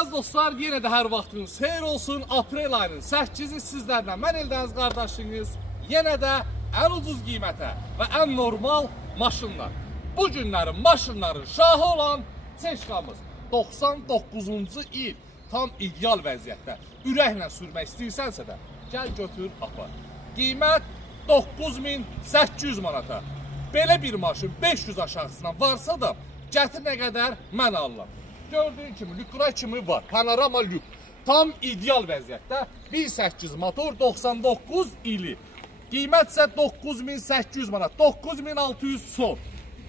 Əziz dostlar, yenə də hər vaxtınız xeyir olsun. Aprel ayının 8-i sizlərlə mən Eldəniz qardaşınız yenə də ən ucuz qiymətə və ən normal maşınlar. Bu günlərin maşınların şahı olan Teşkamız 99-cu il tam ideal vəziyyətdə. Ürəklə sürmək istəyirsənsə də gəl götür apar. Qiymət 9800 manata. Belə bir maşın 500 aşağısından varsa da gətir nə qədər mən alıram. Gördüyün kimi Lükra kimi var. Panorama lük. Tam ideal vəziyyətdə. 1.8 motor 99 ili. Qiymət isə 9800 manat. 9600 son.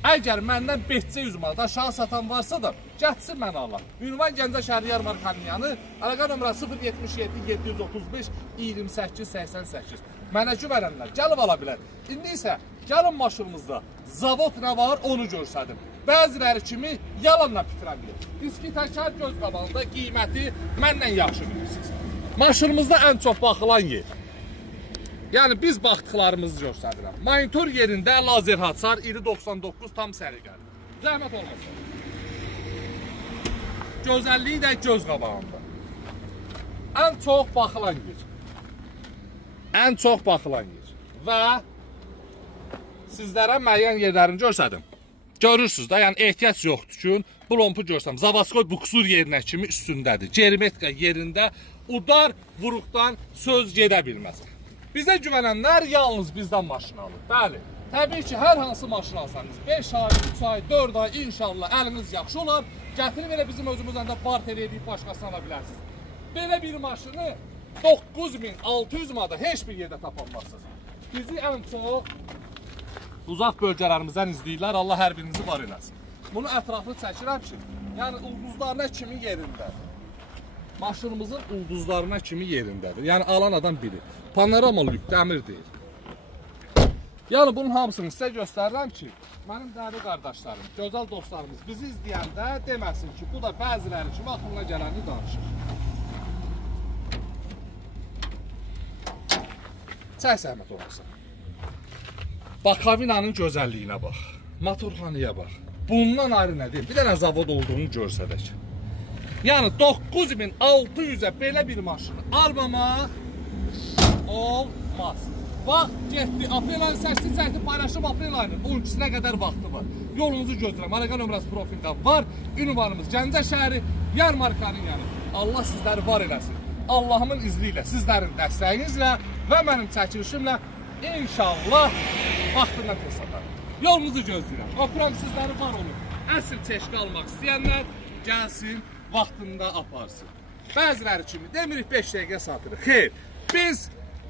Əgər məndən 500 manat aşağı satan varsa da gətirsin mən alıram. Ünvan Gəncə şəhəri Yarmarkanın yanı. Əlaqə nömrəsi 077 735 28 88. Mənə güvənənlər gəlib ala bilər. İndi isə gəlin maşınımızda zavod nə var onu görsədim. Bəziləri kimi yalanla fitrən bilir. Diski təkər göz qabağında qiyməti məndən yaxşı bilirsiniz. Maşınımızda ən çox baxılan yer. Yəni biz baxdıqlarımızı göstərirəm. Monitor yerində lazer hatsar iri 99 tam səliqəli. Zəhmət olmasın. Gözəlliyi də göz qabağında. Ən çox baxılan yer. Ən çox baxılan yer. Və sizlərə müəyyən yerlərini göstərdim. Görürsünüz da, yəni ehtiyac yoxdur ki, bu lompu görsəm. Zavaskoy buksur yerinə kimi üstündədir. Gerimetrika yerində udar, vuruqdan söz gedə bilməz. Bizə güvənənlər yalnız bizdən maşın alır. Bəli, təbii ki, hər hansı maşın alsanız 5 ay, 3 ay, 4 ay inşallah əliniz yaxşı olar. Gətirib elə bizim özümüzdən də barter edib başqasını ala bilərsiniz. Belə bir maşını 9600 manata heç bir yerdə tapanmazsınız. Bizi ən çox uzaq bölgələrimizdən izləyirlər. Allah hər birinizi var eləsin. Bunu ətraflı çəkirəm ki, yəni ulduzlarına kimi yerindədir. Maşınımızın ulduzlarına kimi yerindədir. Yəni alan adam bilir. Panorama lük, dəmir deyil. Yəni bunun hamısını sizə göstərirəm ki, mənim dəyərli qardaşlarım, gözəl dostlarımız bizi izləyəndə deməsin ki, bu da bəziləri kimi aklına gələni danışır. Çək zəhmət olmasın. Bax, kabinanın gözəlliyinə bax. Motorxanaya bax. Bundan ayrı nə deyim? Bir dənə zavod olduğunu görsədək. Yəni 9600-ə belə bir maşını almamaq olmaz. Bax, getdi. Aprel ayı səsli çəkdi, paylaşıb Aprel ayının 12-sinə qədər vaxtı var. Yolunuzu gözləyirəm. Əlaqə nömrəsi profildə var. Ünvanımız Gəncə şəhəri Yarmarkanın yanı. Allah sizləri var eləsin. Allahımın izni ilə, sizlərin dəstəyinizlə və mənim çəkilişimlə İnşallah vaxtından tez satarım. Yolunuzu gözləyirəm. Öpürəm sizləri, var olun. Əsl Teşka almaq istəyənlər gəlsin, vaxtında aparsın. Bəziləri kimi demirik 5 dəqiqə satırıq. Xeyr, biz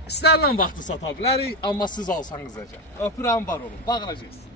istənilən vaxtı sata bilərik, amma siz alsanız əcə. Öpürəm, var olun. Bağına gəlsin.